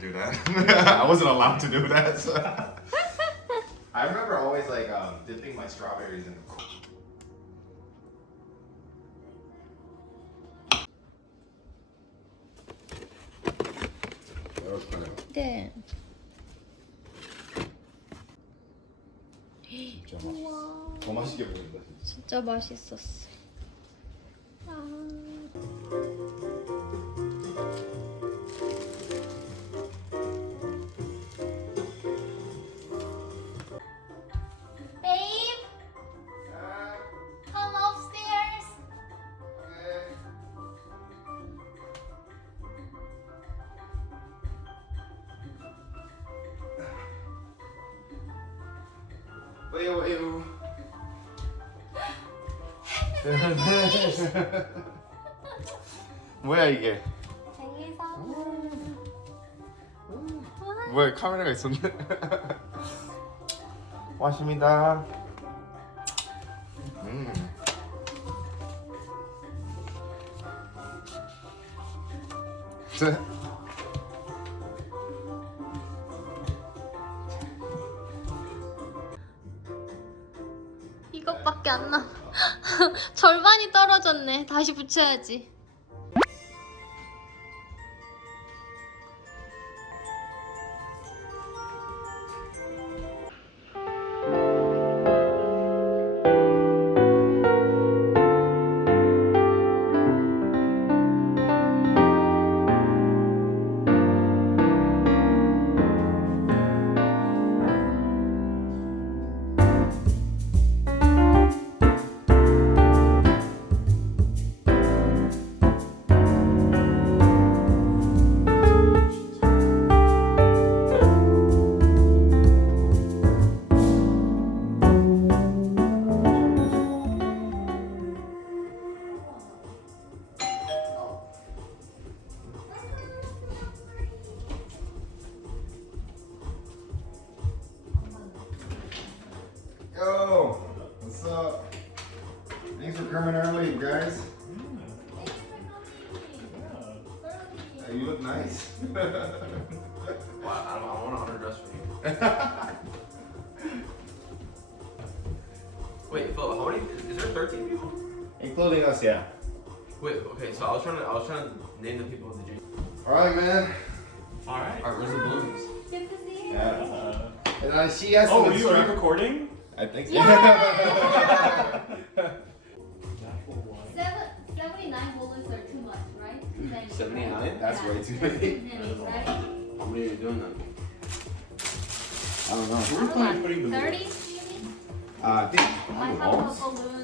do that. I wasn't allowed to do that. So. I remember always like um, dipping my strawberries in the. That was kind of 네. 진짜 맛. 우와, 더 맛있게 보인다 진짜. 진짜 맛있었어. 왜요 왜요? 뭐야 이게? 뭐야 카메라가 있었네. 왔습니다. 음. 자, 이것밖에 안 나. 절반이 떨어졌네. 다시 붙여야지. Nice. Wow, I, I want to underdress for you. Wait, Phil, how many? Is, is there 13 people? Including us, yeah. Wait, okay, so I was trying to, I was trying to name the people of the G. All right, man. All right. Alright, where's the balloons? To see you. Yeah. Uh, And uh, she has oh, some are you, are you recording? I think so. Natural 79? That's Yeah. way too many. Too many, right? How many are you doing then? I don't know. Where are you planning putting the 30 balloons? maybe? Uh, I think I have balls? a balloon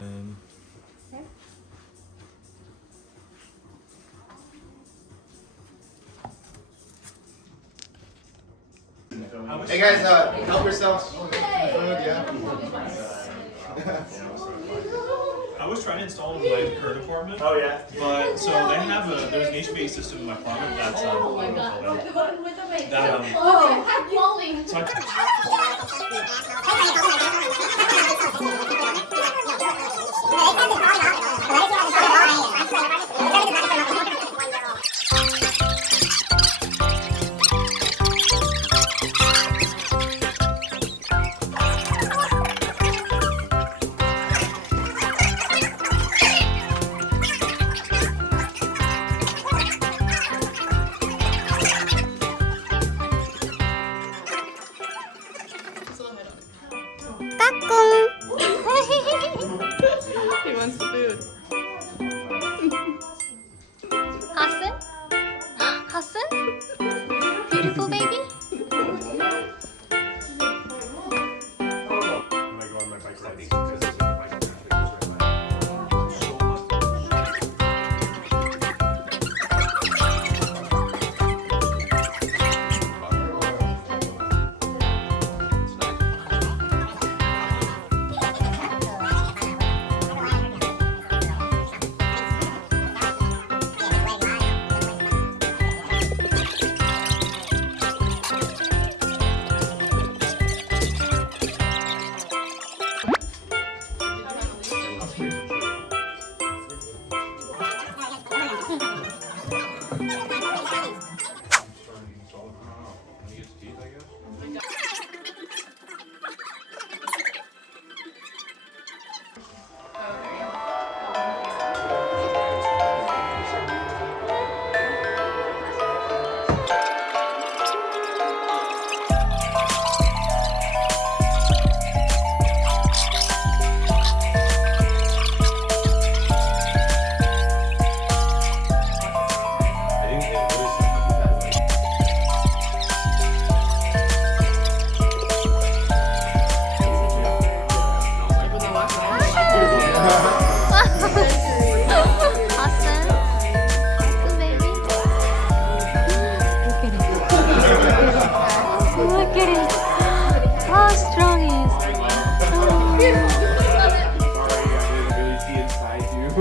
There. I Hey guys, uh, help yourselves. Food, yeah. I was trying to install them in my current apartment. Oh yeah. But so they have a there's an HVAC system in my apartment that's um, Oh my god. that um Oh, I'm falling. so I, かっこ Bye.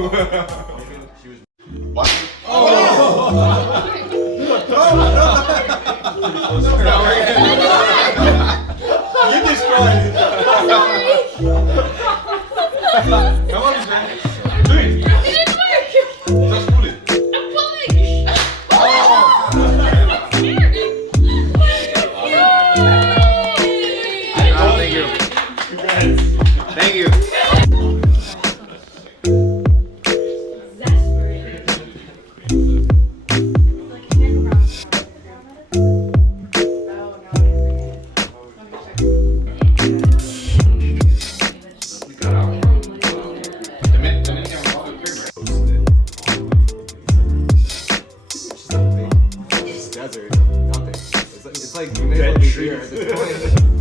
She was. What? You destroyed Come В общем, это.